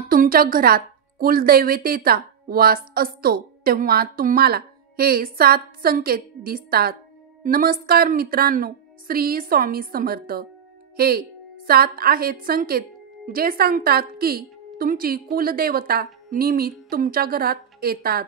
तुमच्या घरात कुलदैवतेचा वास असतो तेव्हा तुम्हाला हे 7 संकेत दिसतात। नमस्कार मित्रांनो, श्री स्वामी समर्थ। हे 7 आहेत संकेत जे सांगतात की तुमची कुलदेवता नियमित तुमच्या घरात येतात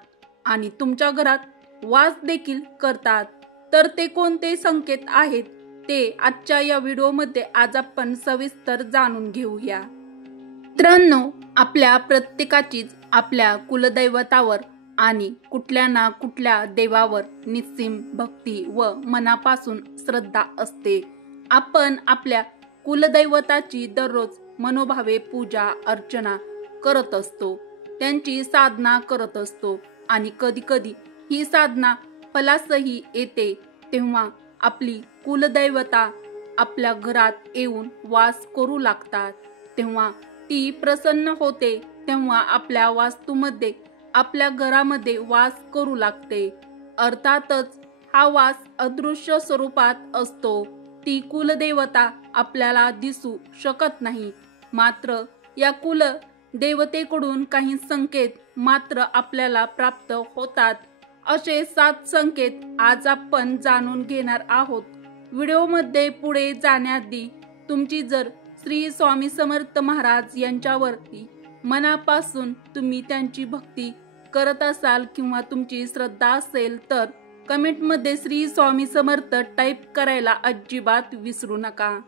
आणि तुमच्या घरात वास देखील करतात। तर ते कोणते संकेत आहेत ते आजच्या या व्हिडिओमध्ये आज आपण सविस्तर जाणून घेऊया। मित्रांनो, आपल्या प्रत्येकाचीच आपल्या कुलदैवतावर आणि कुठल्या ना कुठल्या देवावर निस्सीम भक्ती व मनापासून श्रद्धा असते। आपण आपल्या कुलदैवताची दररोज मनोभावे पूजा अर्चना करत असतो, त्यांची साधना करत असतो आणि कधी कधी ही साधना फलासही येते। तेव्हा आपली कुलदैवता आपल्या घरात येऊन वास करू लागतात, तेव्हा ती प्रसन्न होते, तेव्हा आपल्या वास्तूमध्ये आपल्या घरामध्ये वास करू लागते। अर्थातच हा वास अदृश्य स्वरूपात असतो, ती कुलदेवता आपल्याला दिसू शकत नाही, मात्र या कुलदेवतेकडून काही संकेत मात्र आपल्याला प्राप्त होतात। असे 7 संकेत आज आपण जाणून घेणार आहोत। व्हिडिओमध्ये पुढे जाण्याआधी तुमची जर श्री स्वामी समर्थ महाराज यांच्यावरती मनापासून तुम्ही त्यांची भक्ती करत असाल किंवा तुमची श्रद्धा असेल तर कमेंटमध्ये श्री स्वामी समर्थ टाईप करायला अजिबात विसरू नका।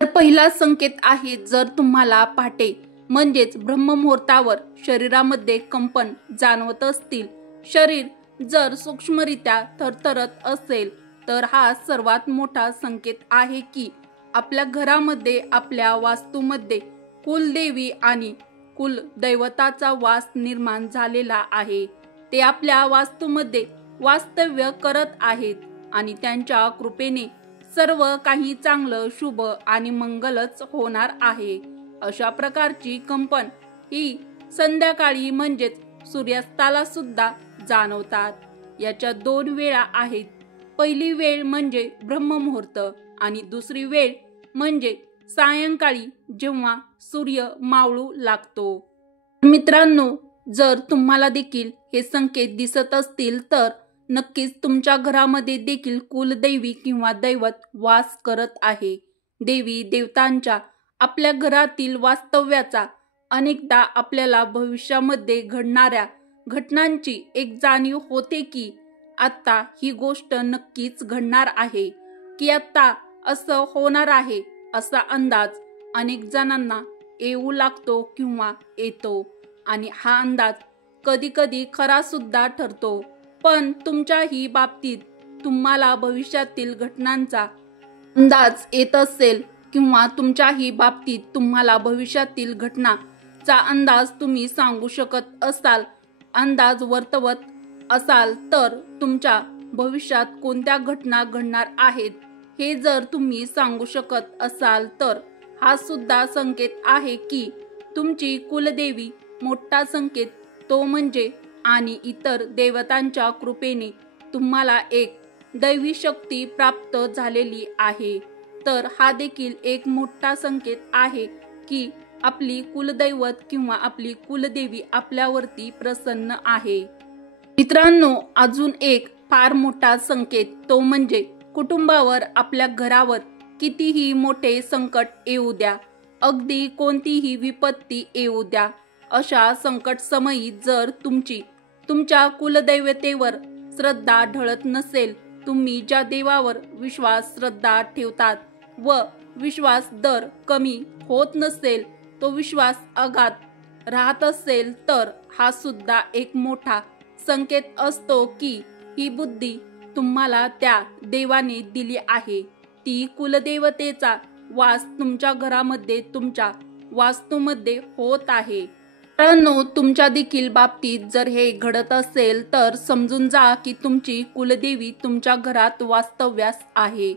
तर पहिला संकेत आहे, जर तुम्हाला पहाटे म्हणजेच ब्रह्ममुहूर्तावर शरीरामध्ये कंपन जाणवत असतील, शरीर जर सूक्ष्मरित्या थरथरत असेल तर हा सर्वात मोठा संकेत आहे की आपल्या घरामध्ये आपल्या वास्तूमध्ये कुलदेवी आणि कुलदैवताचा वास निर्माण झालेला आहे। ते आपल्या वास्तूमध्ये वास्तव्य करत आहेत आणि त्यांच्या कृपेने सर्व काही चांगलं शुभ आणि मंगलच होणार आहे। अशा प्रकारची कंपन ही संध्याकाळी म्हणजेच सूर्यास्ताला सुद्धा जाणवतात। याच्या 2 वेळा आहेत, पहिली वेळ म्हणजे ब्रह्ममुहूर्त आणि दुसरी वेळ म्हणजे सायंकाळी जेव्हा सूर्य मावळू लागतो। मित्रांनो, जर तुम्हाला देखील हे संकेत दिसत असतील तर नक्कीच तुमच्या घरामध्ये देखील कुलदेवी किंवा दैवत वास करत आहे। देवी देवतांच्या आपल्या घरातील वास्तव्याचा अनेकदा आपल्याला भविष्यामध्ये घडणाऱ्या घटनांची एक जाणीव होते की आता ही गोष्ट नक्कीच घडणार आहे, की आता असं होणार आहे असा अंदाज अनेक जणांना येऊ लागतो किंवा येतो आणि हा अंदाज कधी कधी खरा सुद्धा ठरतो। पण तुमच्याही बाबतीत तुम्हाला भविष्यातील घटनांचा अंदाज येत असेल किंवा तुमच्याही बाबतीत तुम्हाला भविष्यातील घटनाचा अंदाज तुम्ही सांगू शकत असाल, अंदाज वर्तवत असाल तर तुमच्या भविष्यात कोणत्या घटना घडणार आहेत हे जर तुम्ही सांगू शकत असाल तर हा सुद्धा संकेत आहे की तुमची कुलदेवी मोठा संकेत तो म्हणजे आणि इतर देवतांच्या कृपेने तुम्हाला एक दैवी शक्ती प्राप्त झालेली आहे। तर हा देखील एक मोठा संकेत आहे की आपली कुलदैवत किंवा आपली कुलदेवी आपल्यावरती प्रसन्न आहे। मित्रांनो, अजून एक फार मोठा संकेत तो म्हणजे कुटुंबावर आपल्या घरावर कितीही मोठे संकट येऊ द्या, अगदी कोणतीही विपत्ती येऊ द्या, अशा संकट समयी जर तुमच्या कुलदैवतेवर श्रद्धा ढळत नसेल, तुम्ही ज्या देवावर विश्वास श्रद्धा ठेवतात व विश्वास दर कमी होत नसेल, तो विश्वास अगाध राहत असेल तर हा सुद्धा एक मोठा संकेत असतो की ही बुद्धी तुम्हाला त्या देवाने दिली आहे। ती कुलदेवतेचा वास तुमच्या घरामध्ये तुमच्या वास्तूमध्ये होत आहे। मित्रांनो, तुमच्या देखील बाबतीत जर हे घडत असेल तर समजून जा की तुमची कुलदेवी तुमच्या घरात वास्तव्यास आहे।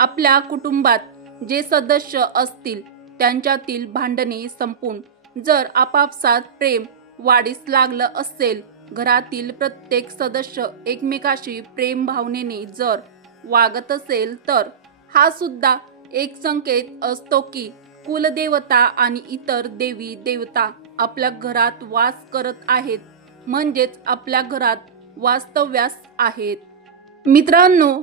आपल्या कुटुंबात जे सदस्य असतील त्यांच्यातील भांडणे संपून जर आपापसात प्रेम वाढीस लागलं असेल, घरातील प्रत्येक सदस्य एकमेकाशी प्रेम भावनेने जर वागत असेल तर हा सुद्धा एक संकेत असतो की कुलदेवता आणि इतर देवी देवता आपल्या घरात वास करत आहेत, म्हणजेच आपल्या घरात वास्तव्यास आहेत. मित्रांनो,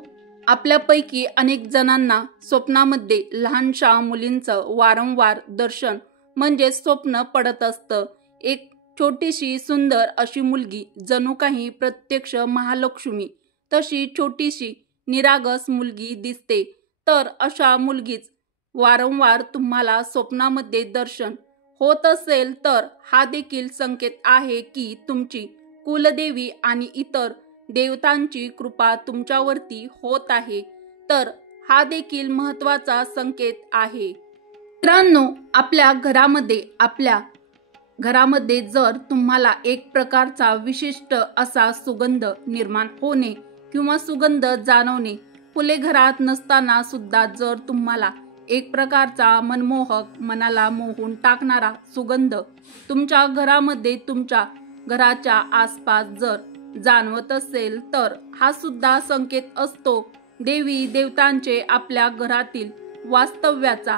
आपल्यापैकी अनेक जणांना स्वप्नामध्ये लहानशा मुलींचं वारंवार दर्शन म्हणजे स्वप्न पडत असतं. एक छोटीशी सुंदर अशी मुलगी, जणू काही प्रत्यक्ष महालक्ष्मी तशी छोटीशी निरागस मुलगी दिसते. तर अशा मुलगीच वारंवार तुम्हाला स्वप्नामध्ये दर्शन होत असेल तर हा देखील संकेत आहे की तुमची कुलदेवी आणि इतर देवतांची कृपा तुमच्यावरती होत आहे. तर हा देखील महत्त्वाचा संकेत आहे. मित्रांनो, आपल्या घरामध्ये जर तुम्हाला एक प्रकारचा विशिष्ट असा सुगंध निर्माण होणे किंवा सुगंध जाणवणे, फुले घरात नसताना सुद्धा जर तुम्हाला एक प्रकारचा मनमोहक, मनाला मोहून टाकणारा सुगंध तुमच्या घरामध्ये, तुमच्या घराच्या आसपास जर जाणवत असेल तर हा सुद्धा संकेत असतो देवी देवतांचे आपल्या घरातील वास्तव्याचा.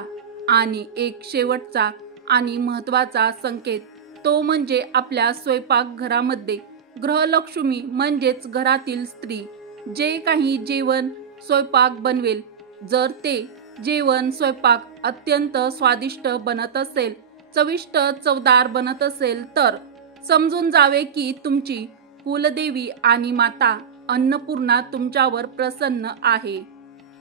आणि एक शेवटचा आणि महत्त्वाचा संकेत तो म्हणजे आपल्या स्वयंपाकघरामध्ये गृहलक्ष्मी म्हणजेच घरातील स्त्री जे काही जेवण स्वयंपाक बनवेल, जर ते जेवण स्वयंपाक अत्यंत स्वादिष्ट बनत असेल, चविष्ट चवदार बनत असेल, तर समजून जावे की तुमची कुलदेवी आणि माता अन्नपूर्णा तुमच्यावर प्रसन्न आहे.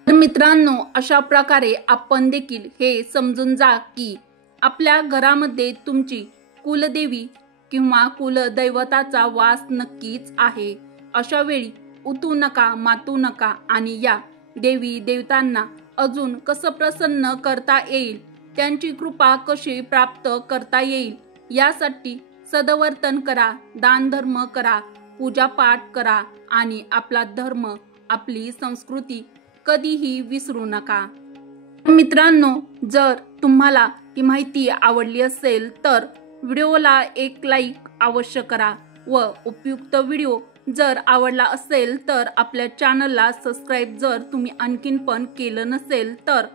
तर मित्रांनो, अशा प्रकारे आपण देखील हे समजून जा की आपल्या घरामध्ये तुमची कुलदेवी किंवा कुलदैवताचा वास नक्कीच आहे. अशा वेळी उतू नका, मातू नका आणि या देवी देवतांना अजून कसं प्रसन्न करता येईल, त्यांची कृपा कशी प्राप्त करता येईल, यासाठी सदवर्तन करा, दानधर्म करा, पूजापाठ करा आणि आपला धर्म, आपली संस्कृती कधीही विसरू नका. मित्रांनो, जर तुम्हाला ही माहिती आवडली असेल तर व्हिडिओला एक लाईक अवश्य करा व उपयुक्त व्हिडिओ जर आवडला असेल तर आपल्या चॅनलला सबस्क्राईब जर तुम्ही आणखीन पण केलं नसेल तर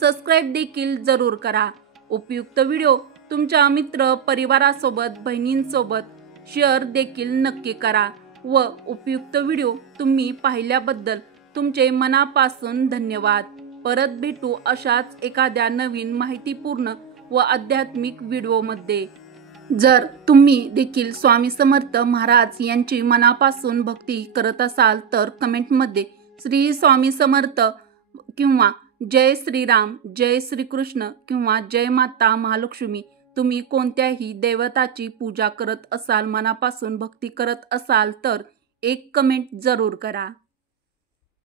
सबस्क्राईब देखील जरूर करा. उपयुक्त व्हिडिओ तुमच्या मित्र परिवारासोबत, बहिणींसोबत शेअर देखील नक्की करा व उपयुक्त व्हिडिओ तुम्ही पाहिल्याबद्दल तुमचे मनापासून धन्यवाद. परत भेटू अशाच एखाद्या नवीन माहितीपूर्ण व आध्यात्मिक व्हिडिओमध्ये. जर तुम्ही देखील स्वामी समर्थ महाराज यांची मनापासून भक्ती करत असाल तर कमेंटमध्ये श्री स्वामी समर्थ किंवा जय श्रीराम, जय श्रीकृष्ण किंवा जय माता महालक्ष्मी, तुम्ही कोणत्याही देवताची पूजा करत असाल, मनापासून भक्ती करत असाल तर एक कमेंट जरूर करा.